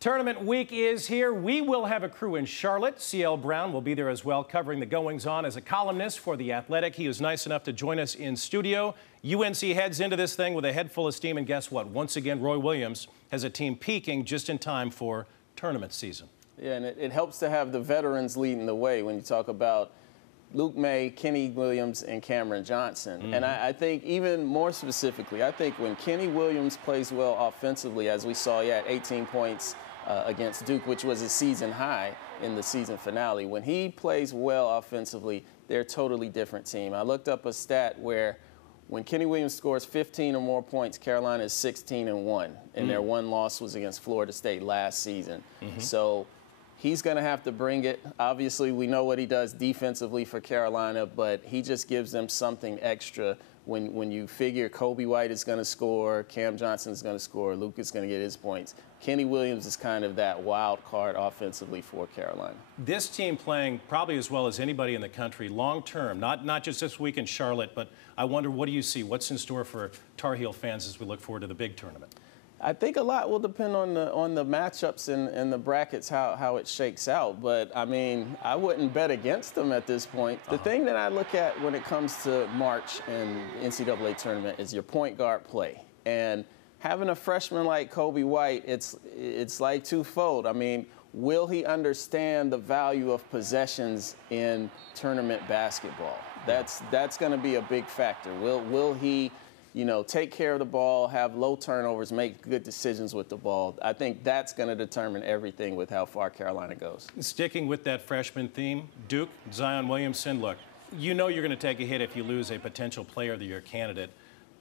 Tournament week is here. We will have a crew in Charlotte. CL Brown will be there as well, covering the goings-on as a columnist for The Athletic. He was nice enough to join us in studio. UNC heads into this thing with a head full of steam, and guess what? Once again, Roy Williams has a team peaking just in time for tournament season. Yeah, and it helps to have the veterans leading the way when you talk about Luke May, Kenny Williams, and Cameron Johnson. And I think even more specifically, I think when Kenny Williams plays well offensively, as we saw, he had 18 points against Duke, which was a season high in the season finale. When he plays well offensively, they're a totally different team. I looked up a stat where when Kenny Williams scores 15 or more points, Carolina is 16-1, and their one loss was against Florida State last season. So he's going to have to bring it. Obviously, we know what he does defensively for Carolina, but he just gives them something extra when you figure Kobe White is going to score, Cam Johnson is going to score, Luke is going to get his points. Kenny Williams is kind of that wild card offensively for Carolina. This team playing probably as well as anybody in the country long term, not just this week in Charlotte, but I wonder, what do you see? What's in store for Tar Heel fans as we look forward to the big tournament? I think a lot will depend on the matchups and the brackets, how it shakes out. But, I mean, I wouldn't bet against them at this point. The thing that I look at when it comes to March and NCAA tournament is your point guard play. And having a freshman like Kobe White, it's like twofold. I mean, will he understand the value of possessions in tournament basketball? That's going to be a big factor. Will he, take care of the ball, have low turnovers, make good decisions with the ball? I think that's going to determine everything with how far Carolina goes. Sticking with that freshman theme, Duke, Zion Williamson, look, you know you're going to take a hit if you lose a potential Player of the Year candidate.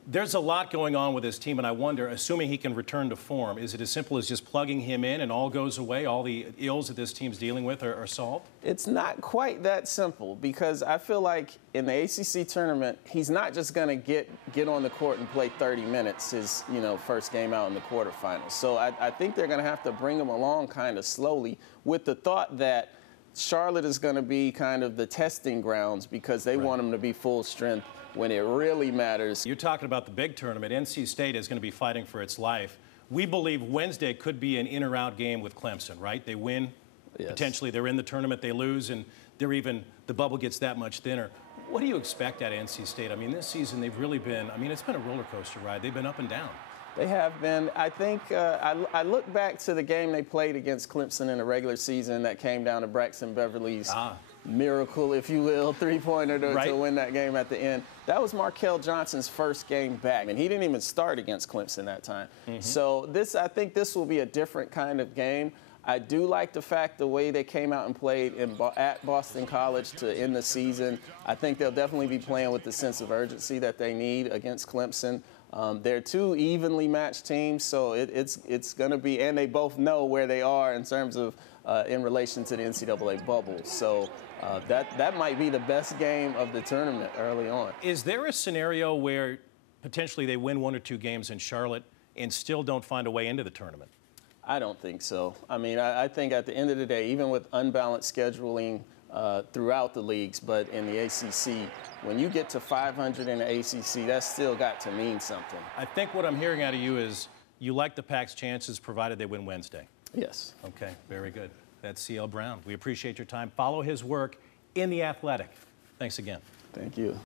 There's a lot going on with this team, and I wonder, assuming he can return to form, is it as simple as just plugging him in and all goes away, all the ills that this team's dealing with are solved? It's not quite that simple, because I feel like in the ACC tournament, he's not just going to get on the court and play 30 minutes his first game out in the quarterfinals. So I think they're going to have to bring him along kind of slowly with the thought that Charlotte is going to be kind of the testing grounds, because they want him to be full strength when it really matters. You're talking about the big tournament. NC State is going to be fighting for its life. We believe Wednesday could be an in or out game with Clemson, right? They win, potentially they're in the tournament, they lose, and the bubble gets that much thinner. What do you expect out of NC State? I mean, this season they've really been, it's been a roller coaster ride. They've been up and down. They have been. I think I look back to the game they played against Clemson in the regular season that came down to Braxton Beverly's miracle, if you will, three-pointer to win that game at the end. That was Markell Johnson's first game back, and he didn't even start against Clemson that time. So I think this will be a different kind of game. I do like the fact the way they came out and played at Boston College to end the season. I think they'll definitely be playing with the sense of urgency that they need against Clemson. They're two evenly matched teams, so it's going to be, and they both know where they are in terms of in relation to the NCAA bubble. So that might be the best game of the tournament early on. Is there a scenario where potentially they win one or two games in Charlotte and still don't find a way into the tournament? I don't think so. I think at the end of the day, even with unbalanced scheduling throughout the leagues, but in the ACC, when you get to 500 in the ACC, that's still got to mean something. I think what I'm hearing out of you is you like the Pac's chances provided they win Wednesday. Yes. Okay, very good. That's CL Brown. We appreciate your time. Follow his work in The Athletic. Thanks again. Thank you.